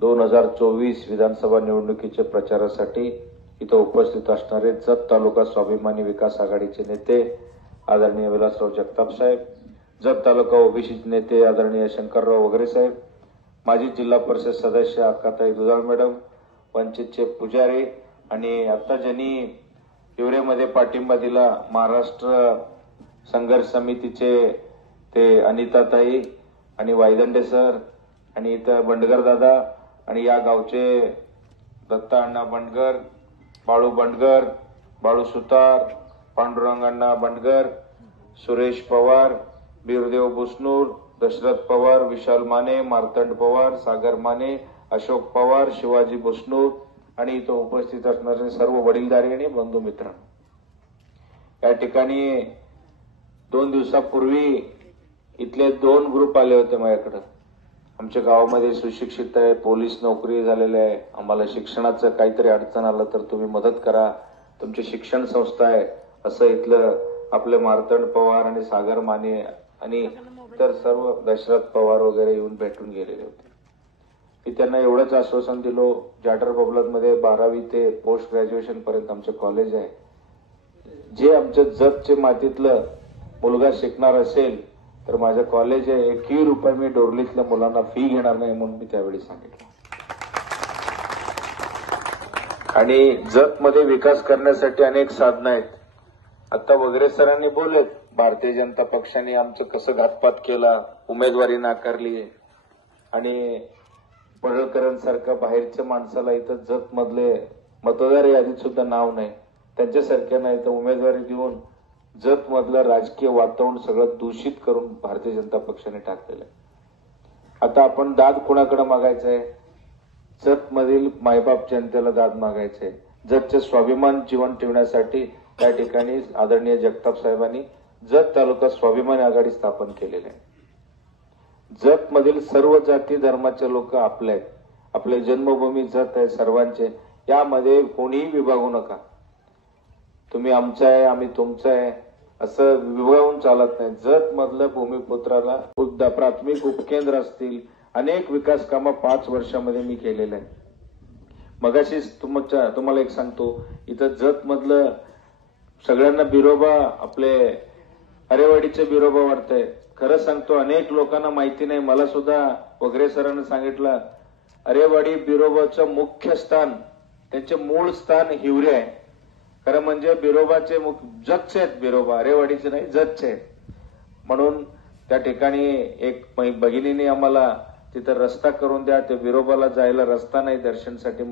2024 विधानसभा निवडणुकीच्या प्रचारासाठी इथं उपस्थित असणारे जत तालुका स्वाभिमानी विकास आघाडीचे नेते आदरणीय विलासराव जगताप साहेब, जत तालुका ओबीसी नेते आदरणीय शंकरराव वगैरे साहेब, माजी जिल्हा परिषद सदस्य अक्काताई दुधाळ मॅडम, पंचायतचे पुजारी आणि आता ज्यांनी हिवरेमध्ये पाठिंबा दिला महाराष्ट्र संघर्ष समितीचे ते अनिताताई आणि वायदंडे सर आणि इथं बंडगर दादा आणि या गावचे दत्ता अण्णा बंडगर, बाळू बंडगर, बाळू सुतार, पांडुरंग अण्णा बंडगर, सुरेश पवार, बीरदेव बुसनूर, दशरथ पवार, विशाल माने, मार्तंड पवार, सागर माने, अशोक पवार, शिवाजी बुसनूर आणि इथं उपस्थित असणारे सर्व वडीलधारी आणि बंधू मित्रांनो, या ठिकाणी 2 दिवसापूर्वी इथले 2 ग्रुप आले होते माझ्याकडे. आमच्या गावामध्ये सुशिक्षित आहे, पोलीस नोकरी झालेले आहे, आम्हाला शिक्षणाचं काहीतरी अडचण आलं तर तुम्ही मदत करा, तुमची शिक्षण संस्था आहे असं इथलं आपले मार्तंड पवार आणि सागर माने आणि इतर सर्व दशरथ पवार वगैरे येऊन भेटून गेलेले होते. मी त्यांना एवढंच आश्वासन दिलो, जाटर बबलतमध्ये 12वी ते पोस्ट ग्रॅज्युएशन पर्यंत आमचं कॉलेज आहे. जे आमच्या जतचे मातीतलं मुलगा शिकणार असेल तर माझं कॉलेज आहे, 1 रुपये मी डोरलीतल्या मुलांना फी घेणार नाही म्हणून मी त्यावेळी सांगितलं. आणि जतमध्ये विकास करण्यासाठी अनेक साधनं आहेत. आता वगैरे सरांनी बोलत, भारतीय जनता पक्षाने आमचं कसं घातपात केला, उमेदवारी नाकारली आणि पडळकरांसारख्या बाहेरच्या माणसाला इथं जत मधले मतदार यादीत सुद्धा नाव नाही, त्यांच्यासारख्यांना इथं उमेदवारी देऊन जत मधलं राजकीय वातावरण सगळं दूषित करून भारतीय जनता पक्षाने टाकलेलं आहे. आता आपण दाद कुणाकडे मागायचं आहे? जत मधील मायबाप जनतेला दाद मागायचं आहे. जतचे स्वाभिमान जीवन ठेवण्यासाठी त्या ठिकाणी आदरणीय जगताप साहेबांनी जत तालुका स्वाभिमान आघाडी स्थापन केलेली आहे. जत मधील सर्व जाती धर्माचे लोक आपले आहेत, आपले जन्मभूमी जत आहे सर्वांचे, यामध्ये कोणीही विभागू नका. तुम्ही आमचं आहे, आम्ही तुमचं आहे असं विभागून चालत नाही. जत मधलं भूमिपुत्राला प्राथमिक उपकेंद्र असतील, अनेक विकास कामं 5 वर्षामध्ये मी केलेलं आहे. मगाशीच तुम्हाला एक सांगतो, इथं जत मधलं सगळ्यांना बिरोबा आपले हरेवाडीचे बिरोबा वाटतंय. खरं सांगतो, अनेक लोकांना माहिती नाही, मला सुद्धा वगैरे सरांनी सांगितलं, हरेवाडी बिरोबाचं मुख्य स्थान, त्यांचे मूळ स्थान हिवरे आहे. खरं म्हणजे बिरोबाचे जतचे आहेत, बिरोबा हरेवाडीचे नाही, जतचे आहेत. म्हणून त्या ठिकाणी एक भगिनीने आम्हाला तिथं रस्ता करून द्या, ते बिरोबाला जायला रस्ता नाही दर्शनसाठी.